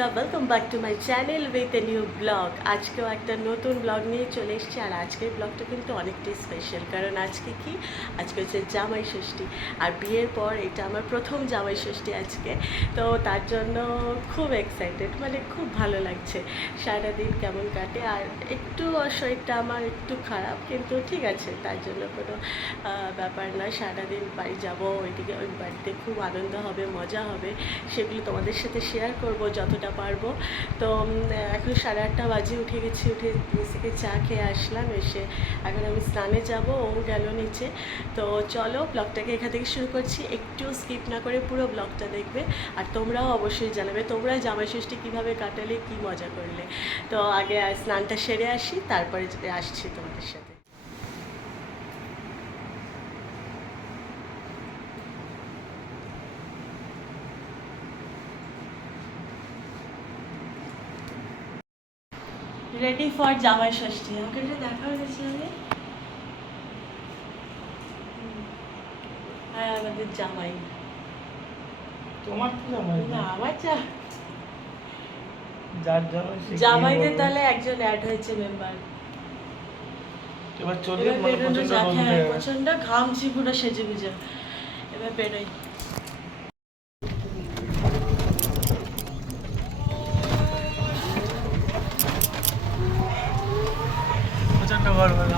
বন্ধুরা welcome back to my channel with a new blog আজকেও একটা নতুন ব্লগ নিয়ে চলে এসেছি, আর আজকের ব্লগটা কিন্তু অনেকটাই স্পেশাল কারণ আজকে কি? আজকে হচ্ছে জামাই ষষ্ঠী, আর বিয়ের পর এটা আমার প্রথম জামাই ষষ্ঠী আজকে, তো তার জন্য খুব এক্সাইটেড মানে খুব ভালো লাগছে। সারাদিন কেমন কাটে, আর একটু শরীরটা আমার একটু খারাপ, কিন্তু ঠিক আছে, তার জন্য কোনো ব্যাপার নয়, সারাদিন বাড়ি যাব, ওইদিকে ওই বাড়িতে খুব আনন্দ হবে, মজা হবে, সেগুলো তোমাদের সাথে শেয়ার করব, যতটা পারব। তো এখন সাড়ে আটটা বাজে, উঠে গেছি, উঠে থেকে চা খেয়ে আসলাম, এসে এখন আমি স্নানে যাব, ও গেল নিচে। তো চলো, ব্লগটাকে এখান থেকে শুরু করছি। একটু স্কিপ না করে পুরো ব্লগটা দেখবে, আর তোমরাও অবশ্যই জানাবে, তোমরা জামাই ষষ্ঠী কীভাবে কাটালে, কী মজা করলে। তো আগে স্নানটা সেরে আসি, তারপরে আসছি তোমাদের সাথে। রেডি ফর জামাই ষষ্ঠী আমাকে এটা দেখা হয়েছে আমি হ্যাঁ আমাদের জামাই। তোমার তো জামাই? না আমার যা। যার কি জামাইদের? তাহলে একজন অ্যাড হয়েছে মেম্বার এবার চলে প্রচণ্ড হ্যাঁ গেছে। প্রচণ্ড ঘামছি পুরো সেজে গুজে। এবার বেরোই।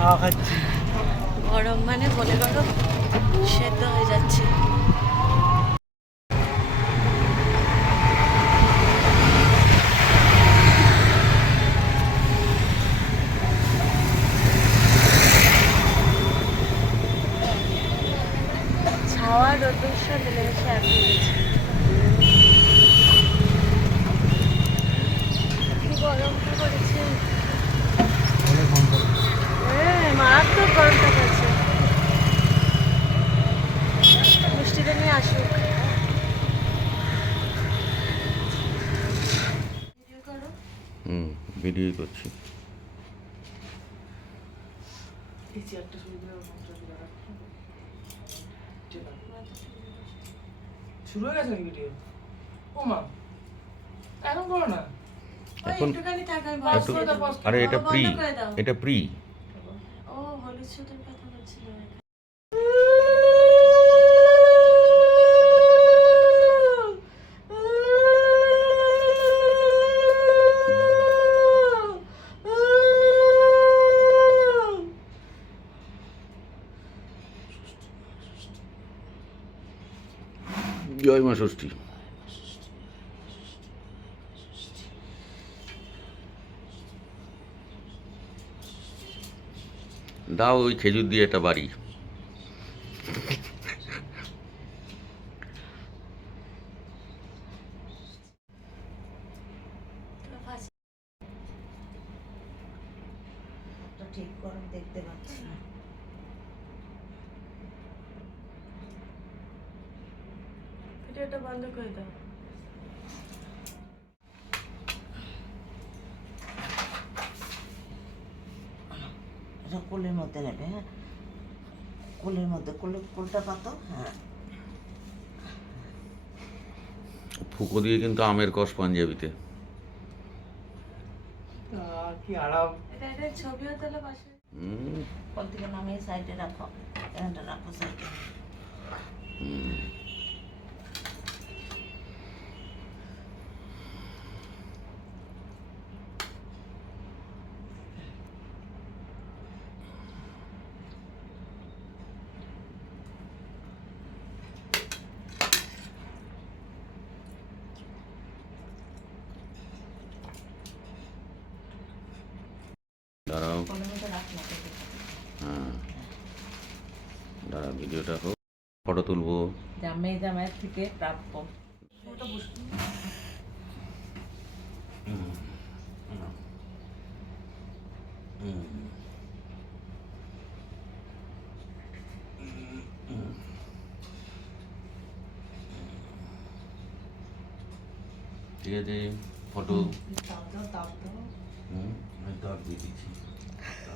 গরমে মানে বলে গরম সেদ্ধ হয়ে যাচ্ছে ছাওয়া রোদ্দুর মিলেমিশে এক হয়ে গেছে কি গরম করেছে অনেক গরম পড়ে। হ্যাঁ মারাত্মক গরমটা পড়ছে মিষ্টিটা নিয়ে আসুক ভিডিও করো। হুম ভিডিও করছি। শুরু হয়ে গেছে ভিডিও ও মা এখন করো না। এখন- আরে এটা প্রি এটা প্রি ও হলুদ সুতোর কথা বলছিলাম জয় মা ষষ্ঠী। দাও ওই খেজুর দিয়ে একটা বাড়ি। ঠিক করে দেখতে পাচ্ছি না। ভিডিওটা বন্ধ করে দাও। এটা কোলের মধ্যে নেবে হ্যাঁ? কোলের মধ্যে কোলে কোলটা পাতো হ্যাঁ। ফুকো দিয়ে কিন্তু আমের কষ পাঞ্জাবিতে। কি আরাম। এটা এটা ছবিও তোলা পাশে। হুম, কোল থেকে নামিয়ে সাইডে রাখো এখানটা রাখো সাইডে হুম। হ্যাঁ। দাঁড়া ভিডিওটা হোক। ফটো তুলবো। জামাইয়ের থেকে প্রাপ্য। ঠিক আছে ফটো। দাও তাপ দাও হুম আমি তাপ দিয়ে দিচ্ছি।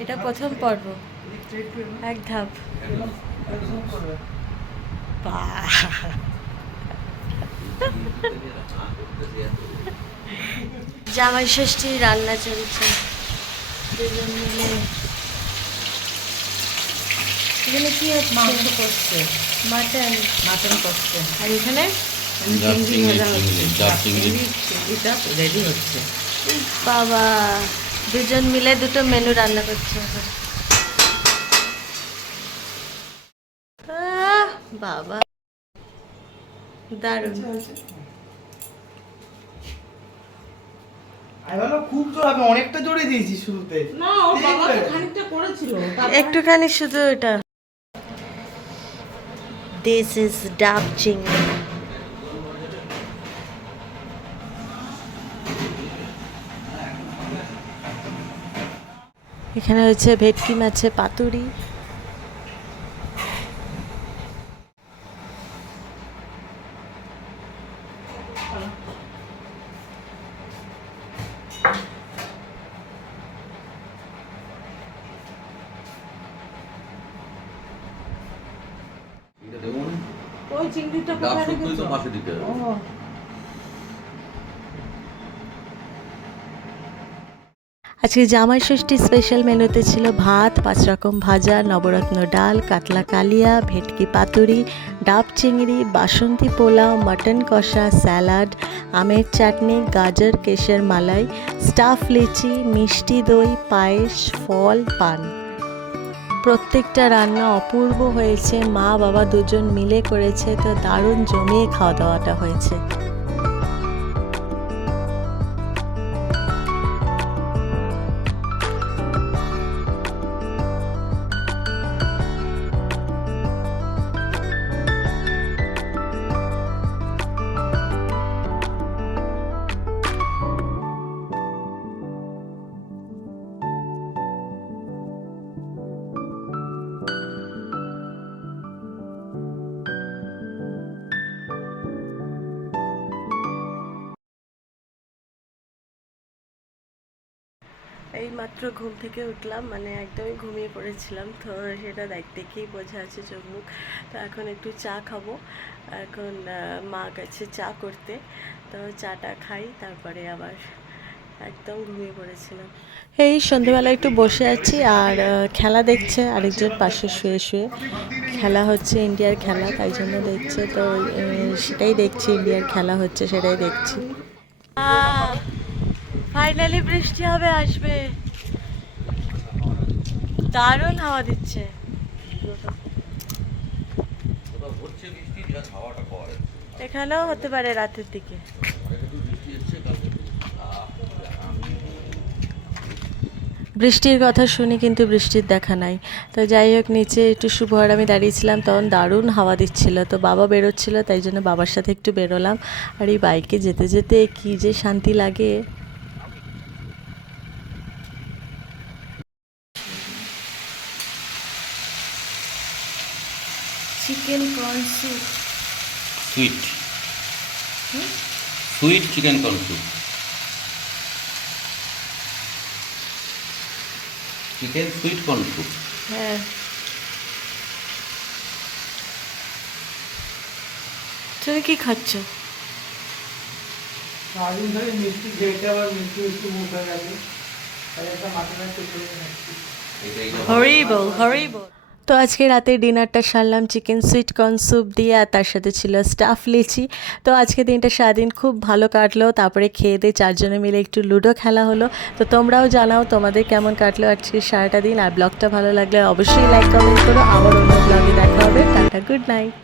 এটা প্রথম পর্ব। এক ধাপ। জামাই ষষ্ঠী রান্না চলছে। দুজন মিলে। এখানে কি হচ্ছে মাংস করছে মাটন। মাটন করছে আর এখানে? হচ্ছে। বাবা। দুজন মিলে দুটো মেনু রান্না করছে এখন। আহ, বাবা। দারুণ। খুব জোর আমি অনেকটা জোরে দিয়েছি শুরুতে। না ও বাবা তো খানিকটা করেছিল একটুখানি শুধু এটা। দিস ইজ ডাব চিংড়ি। এখানে হচ্ছে ভেটকি মাছে পাতুরি। ওই চিংড়িটা কোথায় রেখেছো পাশে দিতে হবে ও আজকে জামাই ষষ্ঠী স্পেশাল মেনুতে ছিল ভাত, পাঁচ রকম ভাজা, নবরত্ন ডাল, কাতলা কালিয়া, ভেটকি পাতুরি, ডাব চিংড়ি, বাসন্তী পোলাও, মাটন কষা, স্যালাড, আমের চাটনি, গাজর, কেশের মালাই, স্টাফ লিচি, মিষ্টি দই, পায়েস, ফল, পান। প্রত্যেকটা রান্না অপূর্ব হয়েছে মা বাবা দুজন মিলে করেছে, তো দারুণ জমিয়ে খাওয়া দাওয়াটা হয়েছে। মাত্র ঘুম থেকে উঠলাম মানে একদমই ঘুমিয়ে পড়েছিলাম। তো সেটা দেখ দেখেই বোঝা আছে চোখ মুখ তো এখন একটু চা খাব। এখন মা গেছে চা করতে। তো চাটা খাই তারপরে আবার একদম ঘুমিয়ে পড়েছিলাম। এই সন্ধেবেলা একটু বসে আছি আর খেলা দেখছে আরেকজন পাশে শুয়ে শুয়ে। খেলা হচ্ছে ইন্ডিয়ার খেলা তাই জন্য দেখছে। তো সেটাই দেখছি ইন্ডিয়ার খেলা হচ্ছে সেটাই দেখছি। ফাইনালি বৃষ্টি হবে আসবে। দারুণ হাওয়া দিচ্ছে। এখানেও হতে পারে রাতের দিকে। বৃষ্টির কথা শুনি কিন্তু বৃষ্টির দেখা নাই। তো যাই হোক নিচে একটু শুভ আর আমি দাঁড়িয়েছিলাম তখন দারুণ হাওয়া দিচ্ছিল। তো বাবা বেরোচ্ছিল তাই জন্য বাবার সাথে একটু বেরোলাম। আর এই বাইকে যেতে যেতে কি যে শান্তি লাগে। Chicken corn soup sweet sweet chicken corn soup chicken sweet corn soup হ্যাঁ। তুমি কি খাচ্ছ? সারাদিন ধরে মিষ্টি খেয়েছে আবার মিষ্টি মিষ্টি মুখ হয়ে গেছে। একটা খাচ্ছি। হরিবল হরিবল তো আজকে রাতে ডিনারটা সারলাম চিকেন সুইট কর্ন স্যুপ দিয়ে, আর তার সাথে ছিল স্টাফ লিচি। তো আজকে দিনটা সারাদিন খুব ভালো কাটলো, তারপরে খেয়ে দিয়ে চারজনে মিলে একটু লুডো খেলা হলো। তো তোমরাও জানাও তোমাদের কেমন কাটলো আজকে সারাটা দিন, আর ব্লগটা ভালো লাগলে অবশ্যই লাইক কমেন্ট করো। আবার অন্য ব্লগে দেখা হবে। Tata good night